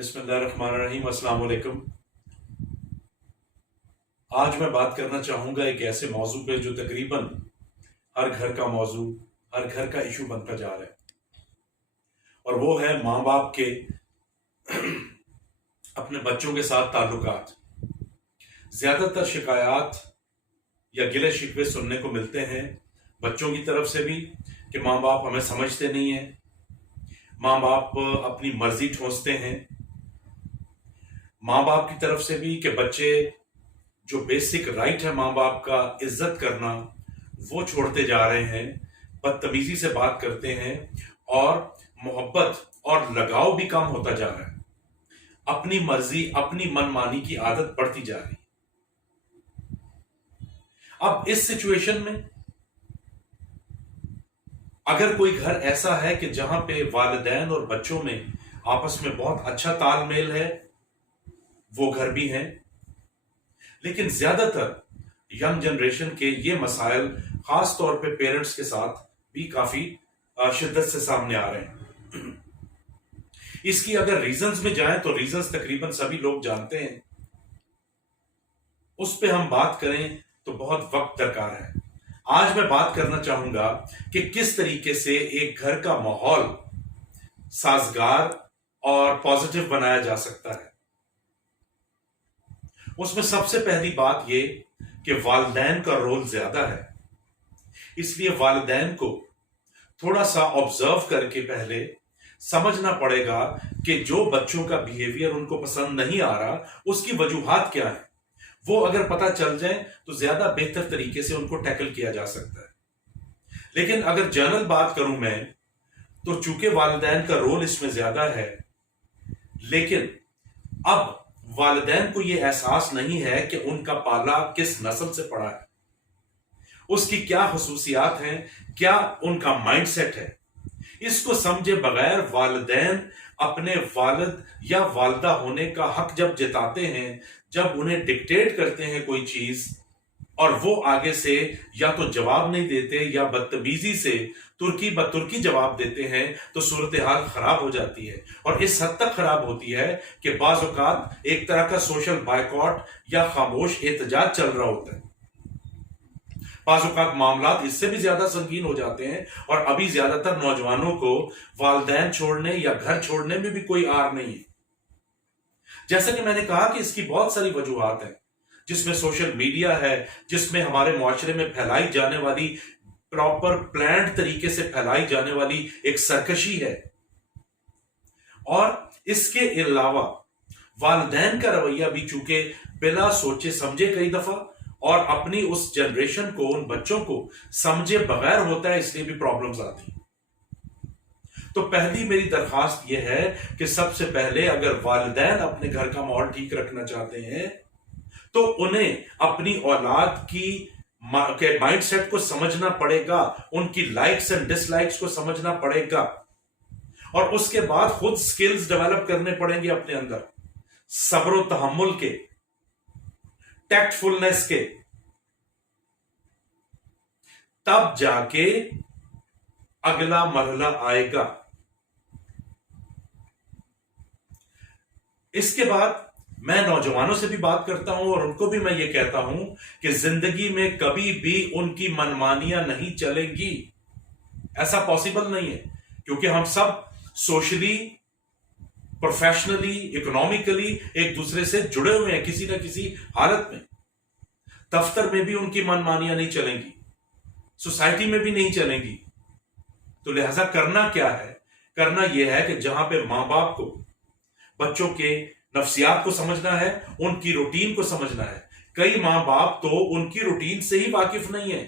बिस्मिल्लाहिर्रहमानिर्रहीम, अस्सलाम वालेकुम। आज मैं बात करना चाहूँगा एक ऐसे मौजू पे जो तकरीबन हर घर का मौजू, हर घर का इशू बनता जा रहा है, और वो है माँ बाप के अपने बच्चों के साथ ताल्लुकात। ज़्यादातर शिकायत या गिले शिकवे सुनने को मिलते हैं बच्चों की तरफ से भी कि माँ बाप हमें समझते नहीं हैं, माँ बाप अपनी मर्जी ठोंसते हैं। माँ बाप की तरफ से भी कि बच्चे जो बेसिक राइट है माँ बाप का इज्जत करना, वो छोड़ते जा रहे हैं, बदतमीजी से बात करते हैं और मोहब्बत और लगाव भी कम होता जा रहा है। अपनी मर्जी, अपनी मनमानी की आदत बढ़ती जा रही है। अब इस सिचुएशन में अगर कोई घर ऐसा है कि जहां पे वालिदैन और बच्चों में आपस में बहुत अच्छा तालमेल है, वो घर भी हैं। लेकिन ज्यादातर यंग जनरेशन के ये मसाइल खास तौर पे पेरेंट्स के साथ भी काफी शिद्दत से सामने आ रहे हैं। इसकी अगर रीजंस में जाएं तो रीजंस तकरीबन सभी लोग जानते हैं। उस पे हम बात करें तो बहुत वक्त दरकार है। आज मैं बात करना चाहूंगा कि किस तरीके से एक घर का माहौल साजगार और पॉजिटिव बनाया जा सकता है। उसमें सबसे पहली बात यह कि वालिदैन का रोल ज्यादा है, इसलिए वालिदैन को थोड़ा सा ऑब्जर्व करके पहले समझना पड़ेगा कि जो बच्चों का बिहेवियर उनको पसंद नहीं आ रहा, उसकी वजूहात क्या है। वो अगर पता चल जाए तो ज्यादा बेहतर तरीके से उनको टैकल किया जा सकता है। लेकिन अगर जनरल बात करूं मैं, तो चूंकि वालिदैन का रोल इसमें ज्यादा है, लेकिन अब वालिदैन को यह एहसास नहीं है कि उनका पाला किस नस्ल से पड़ा है, उसकी क्या खसूसियात हैं, क्या उनका माइंडसेट है। इसको समझे बगैर वालिदैन अपने वालिद या वालिदा होने का हक जब जताते हैं, जब उन्हें डिक्टेट करते हैं कोई चीज और वो आगे से या तो जवाब नहीं देते या बदतमीजी से तुर्की बतुर्की जवाब देते हैं, तो सूरत हाल खराब हो जाती है। और इस हद तक खराब होती है कि बाज़ औक़ात एक तरह का सोशल बायकॉट या खामोश एहतजाज चल रहा होता है। बाज़ औक़ात मामलात इससे भी ज्यादा संगीन हो जाते हैं और अभी ज्यादातर नौजवानों को वालिदैन छोड़ने या घर छोड़ने में भी कोई आर नहीं है। जैसा कि मैंने कहा कि इसकी बहुत सारी वजूहात हैं, जिसमें सोशल मीडिया है, जिसमें हमारे मुआशरे में फैलाई जाने वाली प्रॉपर प्लान्ड तरीके से फैलाई जाने वाली एक सरकशी है, और इसके अलावा वालिदैन का रवैया भी चूंकि बिला सोचे समझे कई दफा और अपनी उस जनरेशन को, उन बच्चों को समझे बगैर होता है, इसलिए भी प्रॉब्लम्स आती हैं। तो पहली मेरी दरखास्त यह है कि सबसे पहले अगर वालिदैन अपने घर का माहौल ठीक रखना चाहते हैं तो उन्हें अपनी औलाद की के माइंडसेट को समझना पड़ेगा, उनकी लाइक्स एंड डिसलाइक्स को समझना पड़ेगा, और उसके बाद खुद स्किल्स डेवलप करने पड़ेंगे अपने अंदर, सब्र व तहम्मुल के, टैक्टफुलनेस के। तब जाके अगला मरहला आएगा। इसके बाद मैं नौजवानों से भी बात करता हूं और उनको भी मैं ये कहता हूं कि जिंदगी में कभी भी उनकी मनमानियां नहीं चलेंगी। ऐसा पॉसिबल नहीं है, क्योंकि हम सब सोशली, प्रोफेशनली, इकोनॉमिकली एक दूसरे से जुड़े हुए हैं किसी ना किसी हालत में। दफ्तर में भी उनकी मनमानियां नहीं चलेंगी, सोसाइटी में भी नहीं चलेंगी। तो लिहाजा करना क्या है? करना यह है कि जहां पे मां बाप को बच्चों के नफ्सियात को समझना है, उनकी रूटीन को समझना है। कई मां बाप तो उनकी रूटीन से ही वाकिफ नहीं है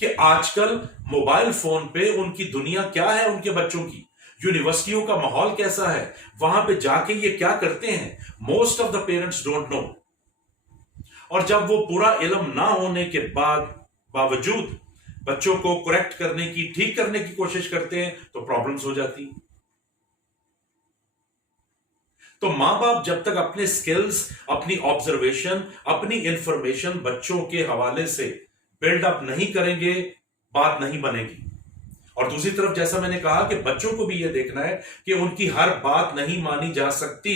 कि आजकल मोबाइल फोन पे उनकी दुनिया क्या है, उनके बच्चों की यूनिवर्सिटियों का माहौल कैसा है, वहां पे जाके ये क्या करते हैं। Most of the parents don't know. और जब वो पूरा इल्म ना होने के बावजूद बच्चों को करेक्ट करने की, ठीक करने की कोशिश करते हैं, तो प्रॉब्लम्स हो जाती। तो मां बाप जब तक अपने स्किल्स, अपनी ऑब्जर्वेशन, अपनी इंफॉर्मेशन बच्चों के हवाले से बिल्डअप नहीं करेंगे, बात नहीं बनेगी। और दूसरी तरफ जैसा मैंने कहा कि बच्चों को भी यह देखना है कि उनकी हर बात नहीं मानी जा सकती।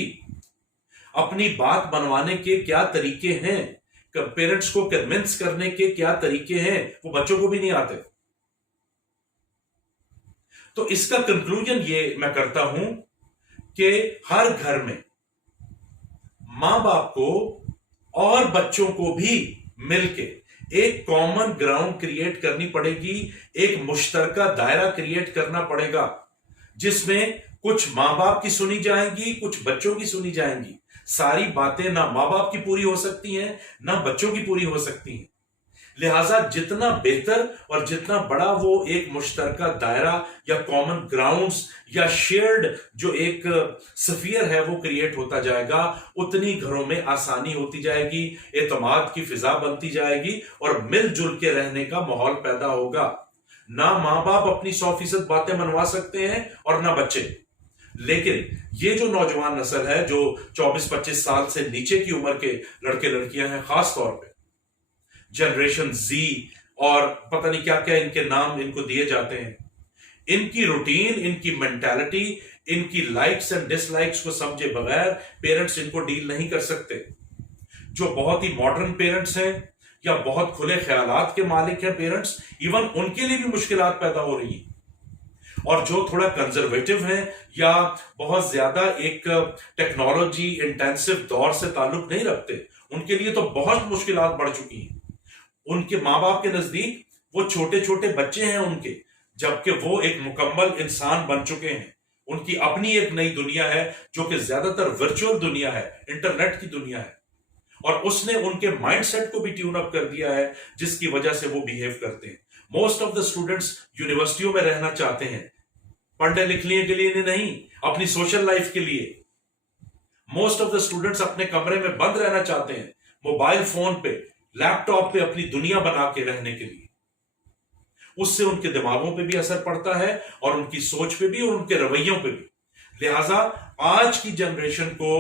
अपनी बात मनवाने के क्या तरीके हैं, पेरेंट्स को कन्विंस करने के क्या तरीके हैं, वो बच्चों को भी नहीं आते। तो इसका कंक्लूजन ये मैं करता हूं कि हर घर में मां बाप को और बच्चों को भी मिलके एक कॉमन ग्राउंड क्रिएट करनी पड़ेगी, एक मुश्तरका दायरा क्रिएट करना पड़ेगा, जिसमें कुछ मां बाप की सुनी जाएंगी, कुछ बच्चों की सुनी जाएंगी। सारी बातें ना मां बाप की पूरी हो सकती हैं, ना बच्चों की पूरी हो सकती हैं। लिहाजा जितना बेहतर और जितना बड़ा वो एक मुश्तरका दायरा या कॉमन ग्राउंड्स या शेयर्ड जो एक स्फीयर है वो क्रिएट होता जाएगा, उतनी घरों में आसानी होती जाएगी, एतमाद की फिजा बनती जाएगी और मिलजुल के रहने का माहौल पैदा होगा। ना मां बाप अपनी 100% बातें मनवा सकते हैं और ना बच्चे। लेकिन ये जो नौजवान नस्ल है, जो 24-25 साल से नीचे की उम्र के लड़के लड़कियां हैं, खास तौर पे जनरेशन जी और पता नहीं क्या क्या इनके नाम इनको दिए जाते हैं, इनकी रूटीन, इनकी मेंटालिटी, इनकी लाइक्स एंड डिसलाइक्स को समझे बगैर पेरेंट्स इनको डील नहीं कर सकते। जो बहुत ही मॉडर्न पेरेंट्स हैं या बहुत खुले ख्यालात के मालिक हैं पेरेंट्स, इवन उनके लिए भी मुश्किलात पैदा हो रही हैं। और जो थोड़ा कंजर्वेटिव हैं या बहुत ज्यादा एक टेक्नोलॉजी इंटेंसिव दौर से ताल्लुक नहीं रखते, उनके लिए तो बहुत मुश्किलात बढ़ चुकी हैं। उनके मां बाप के नजदीक वो छोटे छोटे बच्चे हैं उनके, जबकि वो एक मुकम्मल इंसान बन चुके हैं। उनकी अपनी एक नई दुनिया है जो कि ज्यादातर वर्चुअल दुनिया है, इंटरनेट की दुनिया है, और उसने उनके माइंडसेट को भी ट्यून अप कर दिया है, जिसकी वजह से वो बिहेव करते हैं। मोस्ट ऑफ द स्टूडेंट्स यूनिवर्सिटियों में रहना चाहते हैं, पढ़ने लिखने के लिए नहीं, अपनी सोशल लाइफ के लिए। मोस्ट ऑफ द स्टूडेंट्स अपने कमरे में बंद रहना चाहते हैं, मोबाइल फोन पे, लैपटॉप पे अपनी दुनिया बना के रहने के लिए। उससे उनके दिमागों पे भी असर पड़ता है और उनकी सोच पे भी और उनके रवैयों पे भी। लिहाजा आज की जनरेशन को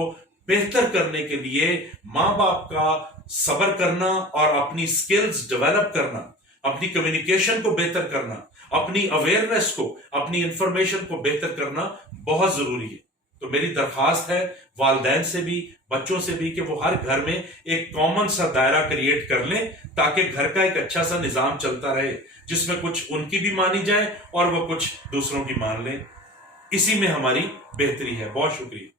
बेहतर करने के लिए मां बाप का सब्र करना और अपनी स्किल्स डेवलप करना, अपनी कम्युनिकेशन को बेहतर करना, अपनी अवेयरनेस को, अपनी इंफॉर्मेशन को बेहतर करना बहुत जरूरी है। तो मेरी दरखास्त है वालिदैन से भी, बच्चों से भी, कि वो हर घर में एक कॉमन सा दायरा क्रिएट कर लें, ताकि घर का एक अच्छा सा निजाम चलता रहे, जिसमें कुछ उनकी भी मानी जाए और वो कुछ दूसरों की मान लें। इसी में हमारी बेहतरी है। बहुत शुक्रिया।